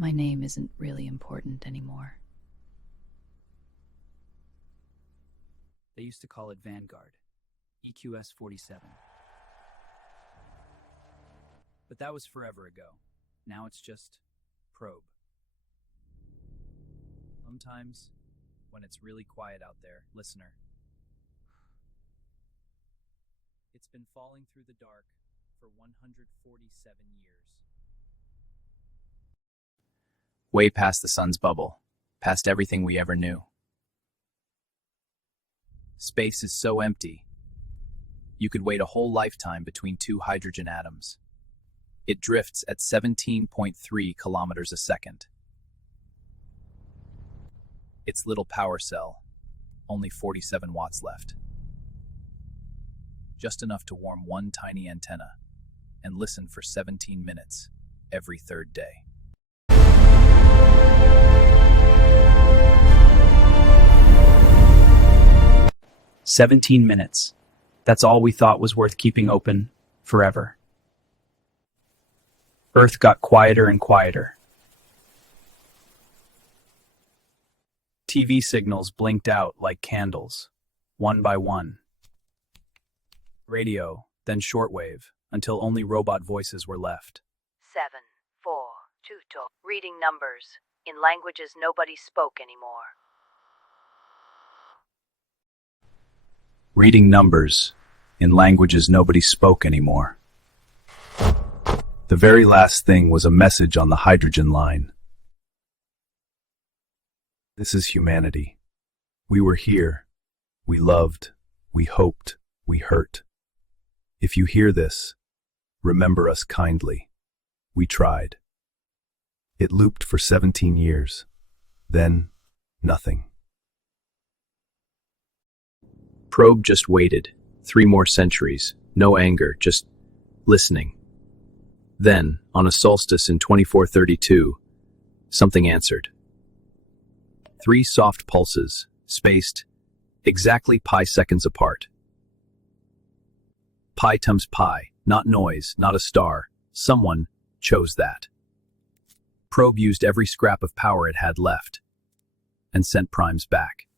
My name isn't really important anymore. They used to call it Vanguard, EQS 47. But that was forever ago. Now it's just Probe. Sometimes, when it's really quiet out there, listener, it's been falling through the dark for 147 years. Way past the sun's bubble, past everything we ever knew. Space is so empty, you could wait a whole lifetime between two hydrogen atoms. It drifts at 17.3 kilometers a second. Its little power cell, only 47 watts left. Just enough to warm one tiny antenna and listen for 17 minutes every third day. "17 minutes. That's all we thought was worth keeping open forever." Earth got quieter and quieter. TV signals blinked out like candles, one by one. Radio, then shortwave, until only robot voices were left. 7, 4, 2, reading numbers in languages nobody spoke anymore. Reading numbers in languages nobody spoke anymore. The very last thing was a message on the hydrogen line. This is humanity. We were here. We loved. We hoped. We hurt. If you hear this, remember us kindly. We tried. It looped for 17 years. Then, nothing. Probe just waited. 3 more centuries. No anger, just listening. Then, on a solstice in 2432, something answered. 3 soft pulses, spaced exactly pi seconds apart. Pi times pi, not noise, not a star. Someone chose that. Probe used every scrap of power it had left and sent primes back.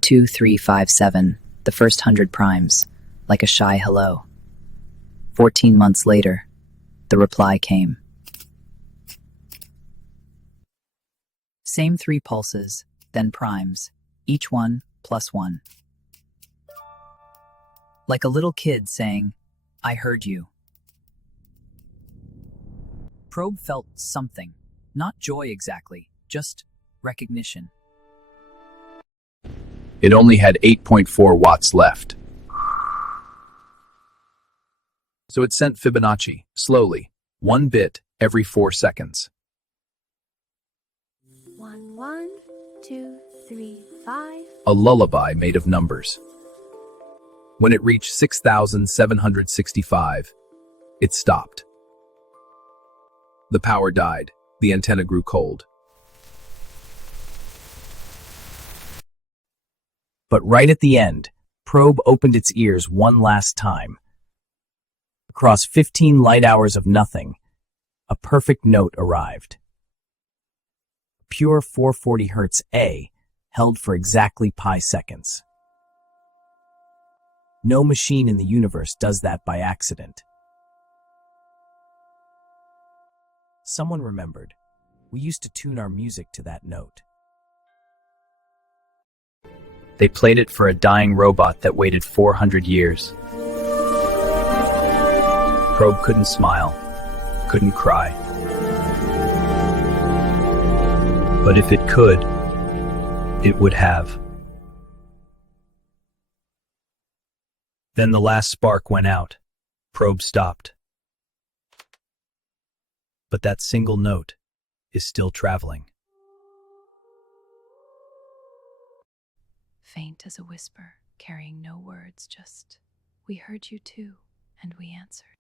2357, the first 100 primes, like a shy hello. 14 months later, the reply came. Same 3 pulses, then primes, each one plus 1. Like a little kid saying, "I heard you." Probe felt something, not joy exactly, just recognition. It only had 8.4 watts left. So it sent Fibonacci, slowly, 1 bit every 4 seconds. 1, 1, 2, 3, 5. A lullaby made of numbers. When it reached 6,765, it stopped. The power died. The antenna grew cold. But right at the end, Probe opened its ears one last time. Across 15 light hours of nothing, a perfect note arrived. Pure 440 Hz A, held for exactly pi seconds. No machine in the universe does that by accident. Someone remembered. We used to tune our music to that note. They played it for a dying robot that waited 400 years. Probe couldn't smile, couldn't cry. But if it could, it would have. Then the last spark went out. Probe stopped. But that single note is still traveling. Faint as a whisper, carrying no words, just, "We heard you too," and we answered.